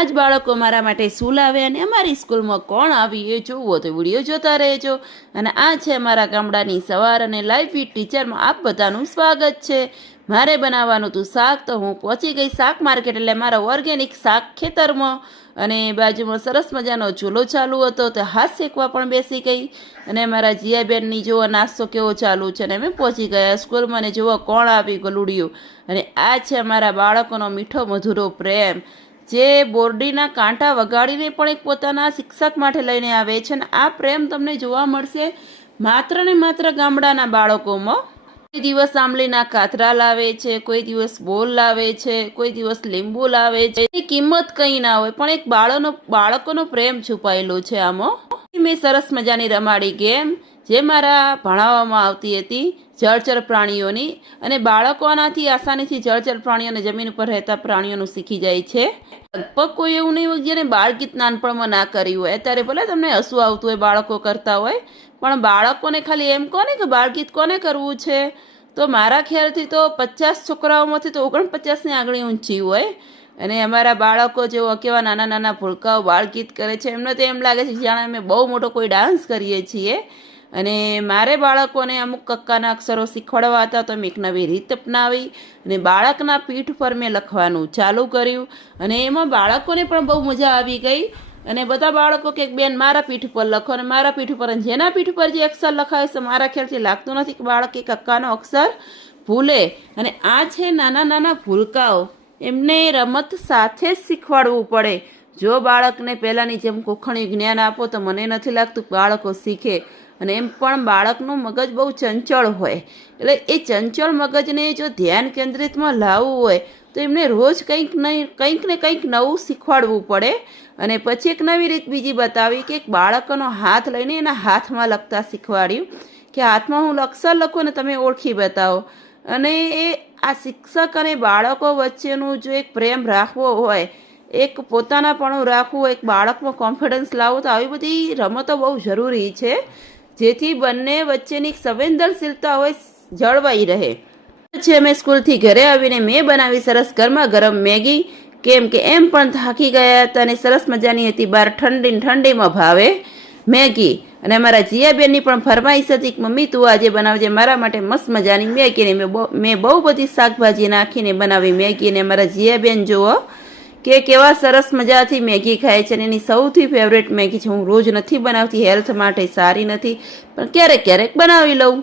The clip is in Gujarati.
આજ બાળકો મારા માટે શું લાવે અને અમારી સ્કૂલમાં કોણ આવી એ જોવો તો વિડીયો જોતા રહેજો. અને આ છે અમારા ગામડાની સવાર અને લાઈવ ફીડ ટીચરમાં આપ બધાનું સ્વાગત છે. મારે બનાવવાનું હતું શાક, તો હું પહોંચી ગઈ શાક માર્કેટ, એટલે મારા ઓર્ગેનિક શાક ખેતરમાં. અને બાજુમાં સરસ મજાનો ચૂલો ચાલુ હતો, તો હાથ શેકવા પણ બેસી ગઈ. અને મારા જીયાબેનની જુઓ નાસ્તો કેવો ચાલુ છે, અને અમે પહોંચી ગયા સ્કૂલમાં. અને જુઓ કોણ આવી ગલુડિયું. અને આ છે અમારા બાળકોનો મીઠો મધુરો પ્રેમ, જે બોરડીના કાંટા વગાડીને પણ એક પોતાના શિક્ષક માટે લઈને આવે છે. અને આ પ્રેમ તમને જોવા મળશે માત્ર ને માત્ર ગામડાના બાળકોમાં. કોઈ દિવસ આંબલીના કાતરા લાવે છે, કોઈ દિવસ બોલ લાવે છે, કોઈ દિવસ લીંબુ લાવે છે. એની કિંમત કંઈ ના હોય, પણ એક બાળકોનો પ્રેમ છુપાયેલો છે આમાં. મેં સરસ મજાની રમાડી ગેમ જે મારા ભણાવવામાં આવતી હતી, જળચર પ્રાણીઓની. અને બાળકો આનાથી આસાનીથી જળચર પ્રાણીઓ અને જમીન ઉપર રહેતા પ્રાણીઓનું શીખી જાય છે. લગભગ કોઈ એવું નહીં હોય જેને બાળગીત નાનપણમાં ના કર્યું હોય. અત્યારે ભલે તમને હસવું આવતું હોય બાળકો કરતા હોય, પણ બાળકોને ખાલી એમ કહો ને કે બાળગીત કોને કરવું છે, તો મારા ખ્યાલથી તો 50 છોકરાઓમાંથી તો 49ની આંગળી ઊંચી હોય. અને અમારા બાળકો જેવો કેવા નાના નાના ભૂલકાઓ બાળગીત કરે છે, એમને તો એમ લાગે છે કે જાણે અમે બહુ મોટો કોઈ ડાન્સ કરીએ છીએ. અને મારે બાળકોને અમુક કક્કાના અક્ષરો શીખવાડવા હતા, તો મેં એક નવી રીત અપનાવી અને બાળકના પીઠ પર મેં લખવાનું ચાલુ કર્યું. અને એમાં બાળકોને પણ બહુ મજા આવી ગઈ. અને બધા બાળકો કે બેન મારા પીઠ ઉપર લખો, અને મારા પીઠ ઉપર. અને જેના પીઠ ઉપર જે અક્ષર લખાય છે, મારા ખ્યાલથી લાગતું નથી કે બાળક એ કક્કાનો અક્ષર ભૂલે. અને આ છે નાના નાના ભૂલકાઓ, એમને રમત સાથે જ શીખવાડવું પડે. જો બાળકને પહેલાંની જેમ કોખણ્યું જ્ઞાન આપો, તો મને નથી લાગતું બાળકો શીખે. અને એમ પણ બાળકનું મગજ બહુ ચંચળ હોય, એટલે એ ચંચળ મગજને જો ધ્યાન કેન્દ્રિતમાં લાવવું હોય, તો એમને રોજ કંઈક ને કંઈક નવું શીખવાડવું પડે. અને પછી એક નવી રીત બીજી બતાવી કે એક બાળકનો હાથ લઈને એના હાથમાં લખતા શીખવાડ્યું કે હાથમાં હું અક્ષર લખું અને તમે ઓળખી બતાવો. અને એ આ શિક્ષક અને બાળકો વચ્ચેનું જો એક પ્રેમ રાખવો હોય, એક પોતાનાપણું રાખવું હોય, એક બાળકમાં કોન્ફિડન્સ લાવવો, તો આવી બધી રમતો બહુ જરૂરી છે, જેથી બંને વચ્ચેની સંવેદનશીલતા હોય જળવાઈ રહે. પછી અમે સ્કૂલથી ઘરે આવીને મેં બનાવી સરસ ગરમા ગરમ મેગી, કેમ કે એમ પણ થાકી ગયા હતા અને સરસ મજાની હતી, બહાર ઠંડીમાં ભાવે મેગી. અને અમારા જીયાબેનની પણ ફરમાઈશ હતી કે મમ્મી તું આજે બનાવજે મારા માટે મસ્ત મજાની મેગી. ને મેં બહુ બધી શાકભાજી નાખીને બનાવી મેગી. અને અમારા જીયાબેન જુઓ કે કેવા સરસ મજાથી મેગી ખાય છે. અને એની સૌથી ફેવરેટ મેગી છે. હું રોજ નથી બનાવતી, હેલ્થ માટે સારી નથી, પણ ક્યારેક ક્યારેક બનાવી લઉં.